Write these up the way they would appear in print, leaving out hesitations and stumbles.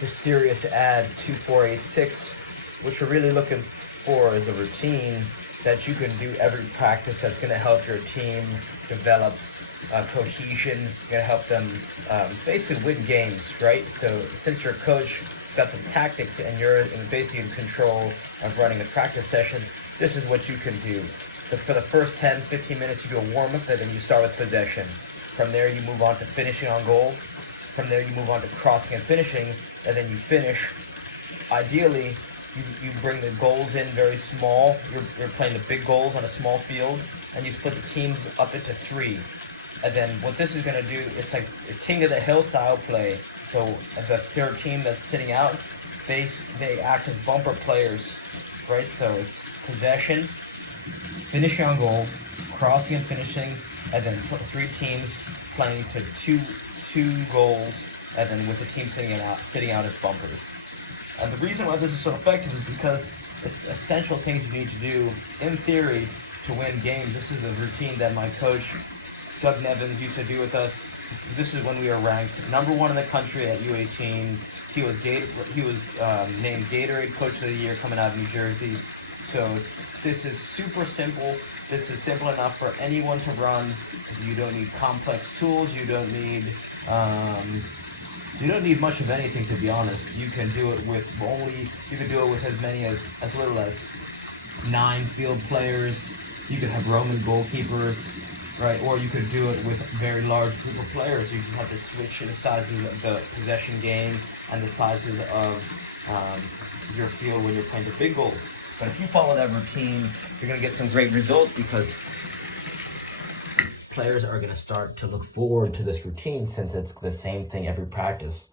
mysterious ad 2486. What you're really looking for is a routine that you can do every practice that's going to help your team develop cohesion, going to help them basically win games, right? So since your coach has got some tactics and you're basically in control of running a practice session, this is what you can do. For the first 10-15 minutes, you do a warm-up, and then you start with possession. From there, you move on to finishing on goal. From there, you move on to crossing and finishing, and then you finish. Ideally, you bring the goals in very small. You're playing the big goals on a small field, and you split the teams up into 3. And then what this is going to do, it's like a king of the hill style play. So the third team that's sitting out, they act as bumper players, right? So it's possession, finishing on goal, crossing and finishing, and then 3 teams playing to two goals, and then with the team sitting out as bumpers. And the reason why this is so effective is because it's essential things you need to do in theory to win games. This is a routine that my coach Doug Nevins used to do with us. This is when we were ranked #1 in the country at U18. He was named Gatorade Coach of the Year coming out of New Jersey. So this is super simple. This is simple enough for anyone to run. You don't need complex tools. You don't need much of anything, to be honest. You can do it with as little as 9 field players. You could have Roman goalkeepers, right? Or you could do it with a very large group of players. You just have to switch the sizes of the possession game and the sizes of your field when you're playing the big goals. But if you follow that routine, you're going to get some great results because players are going to start to look forward to this routine since it's the same thing every practice.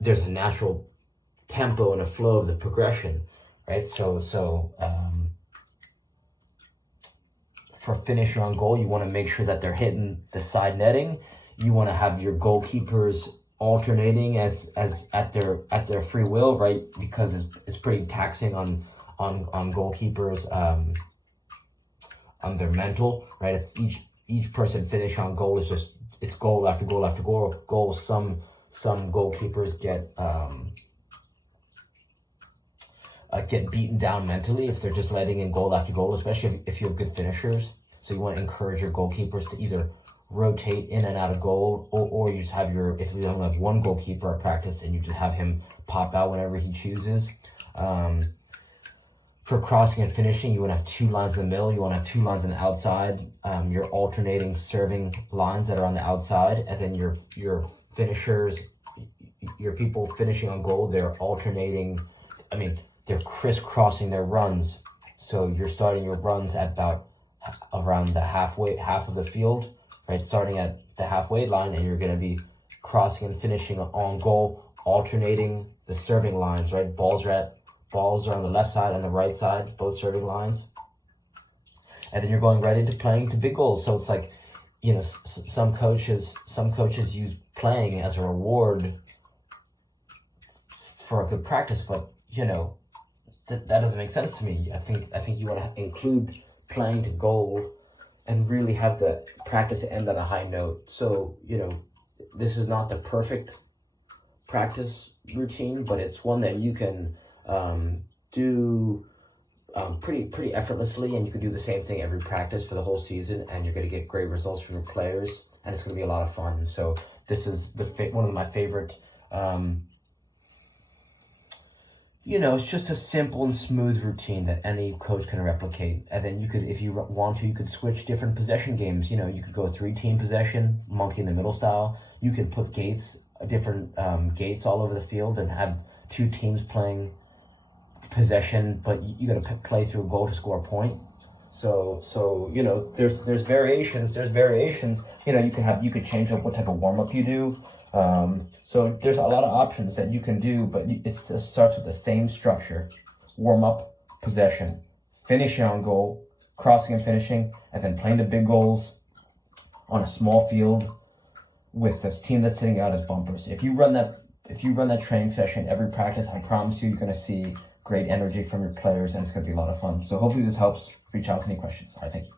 There's a natural tempo and a flow of the progression, right? So for finishing on goal, you want to make sure that they're hitting the side netting. You want to have your goalkeepers alternating as at their free will, right? Because it's pretty taxing on goalkeepers, on their mental, right? If each person finish on goal is it's goal after goal after goal. Some goalkeepers get beaten down mentally if they're just letting in goal after goal, especially if you have good finishers. So you want to encourage your goalkeepers to either rotate in and out of goal, or you just have if you don't have one goalkeeper at practice and you just have him pop out whenever he chooses. For crossing and finishing, you want to have 2 lines in the middle. You want to have 2 lines on the outside. You're alternating serving lines that are on the outside, and then your finishers, your people finishing on goal, they're alternating. They're crisscrossing their runs. So you're starting your runs at about around the half of the field, right? Starting at the halfway line, and you're going to be crossing and finishing on goal, alternating the serving lines, right? Balls are on the left side and the right side, both serving lines. And then you're going right into playing to big goals. So it's like, some coaches use playing as a reward for a good practice, but that doesn't make sense to me. I think you want to include playing to goal and really have the practice end on a high note. So, this is not the perfect practice routine, but it's one that you can do pretty effortlessly, and you can do the same thing every practice for the whole season, and you're going to get great results from your players, and it's going to be a lot of fun. So this is one of my favorite. It's just a simple and smooth routine that any coach can replicate. And then you could, if you want to, you could switch different possession games. You could go 3-team possession, monkey in the middle style. You could put different gates all over the field and have 2 teams playing possession, but you got to play through a goal to score a point. So there's variations. You could change up what type of warm up you do. So there's a lot of options that you can do, but it starts with the same structure: warm up, possession, finishing on goal, crossing and finishing, and then playing the big goals on a small field with this team that's sitting out as bumpers. If you run that training session every practice, I promise you're going to see great energy from your players, and it's going to be a lot of fun. So hopefully this helps. Reach out to any questions. All right, thank you.